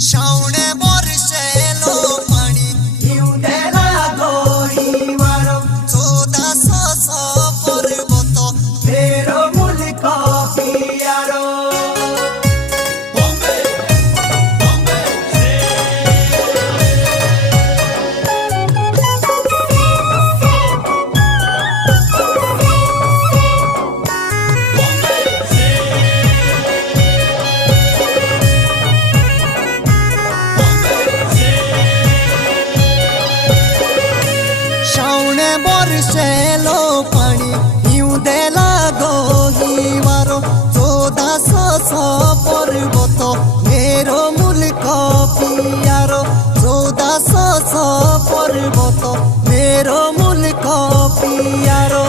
श्रावणे बरसेलो पाणी हिउँदेला गहिरो 1400 पर्वत मेरो मुलुक पियारो श्रावणे बरसेलो पाणी हिउँदेला गहिरो 1400 पर्वत मेरो मुलुक पियारो 1400 पर्वत मेरो मुलुक पियारो